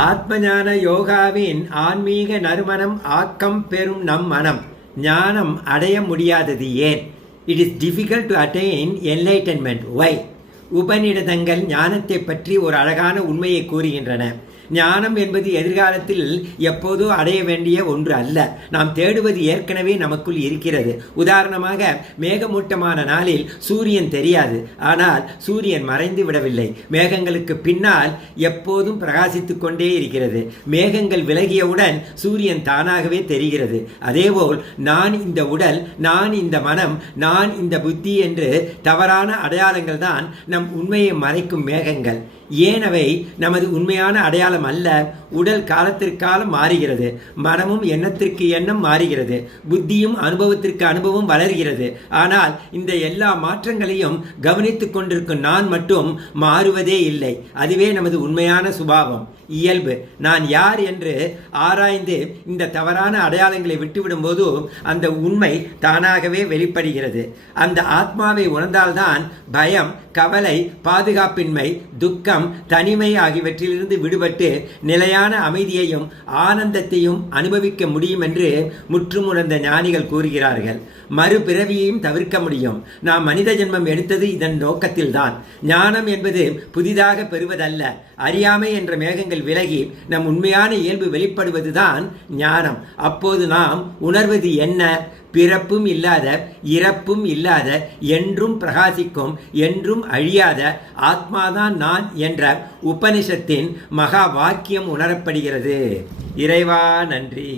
ஆத்மஞான யோகாவின் ஆன்மீக நறுமணம் ஆக்கம் பெறும் நம் மனம் ஞானம் அடைய முடியாதது ஏன்? It is difficult to attain enlightenment. Why? உபநிடதங்கள் ஞானத்தை பற்றி ஒரு அழகான உண்மையை கூறுகின்றன. ஞானம் என்பது எதிர்காலத்தில் எப்போதோ அடைய வேண்டிய ஒன்று அல்ல. நாம் தேடுவது ஏற்கனவே நமக்குள் இருக்கிறது. உதாரணமாக, மேகமூட்டமான நாளில் சூரியன் தெரியாது, ஆனால் சூரியன் மறைந்து விடவில்லை. மேகங்களுக்கு பின்னால் எப்போதும் பிரகாசித்து கொண்டே இருக்கிறது. மேகங்கள் விலகியவுடன் சூரியன் தானாகவே தெரிகிறது. அதேபோல் நான் இந்த உடல், நான் இந்த மனம், நான் இந்த புத்தி என்று தவறான அடையாளங்கள் தான் நம் உண்மையை மறைக்கும் மேகங்கள். ஏன் அவை நமது உண்மையான அடையாளம் அல்ல? உடல் காலத்திற்காலம் மாறுகிறது, மனமும் எண்ணத்திற்கு எண்ணம் மாறுகிறது, புத்தியும் அனுபவத்திற்கு அனுபவம் வளர்கிறது. ஆனால் இந்த எல்லா மாற்றங்களையும் கவனித்துக் கொண்டிருக்கும் நான் மட்டும் மாறுவதே இல்லை. அதுவே நமது உண்மையான சுபாவம், இயல்பு. நான் யார் என்று ஆராய்ந்து இந்த தவறான அடையாளங்களை விட்டுவிடும் போது அந்த உண்மை தானாகவே வெளிப்படுகிறது. அந்த ஆத்மாவை உணர்ந்தால்தான் பயம், கவலை, பாதுகாப்பின்மை, துக்கம், தனிமை ஆகியவற்றிலிருந்து விடுபட்டு நிலையான அமைதியையும் ஆனந்தத்தையும் அனுபவிக்க முடியும் என்று முற்றுமுணர்ந்த ஞானிகள் கூறுகிறார்கள். மறுபிறவியையும் தவிர்க்க முடியும். நாம் மனித ஜென்மம் எடுத்தது இதன் நோக்கத்தில்தான். ஞானம் என்பது புதிதாக பெறுவதல்ல. அறியாமை என்ற மேகங்கள் விலகி நம் உண்மையான இயல்பு வெளிப்படுவதுதான் ஞானம். அப்போது நாம் உணர்வது என்ன? பிறப்பும் இல்லாத, இறப்பும் இல்லாத, என்றும் பிரகாசிக்கும், என்றும் அழியாத ஆத்மாதான் நான் என்ற உபனிஷத்தின் மகா வாக்கியம் உணரப்படுகிறது. இறைவா நன்றி.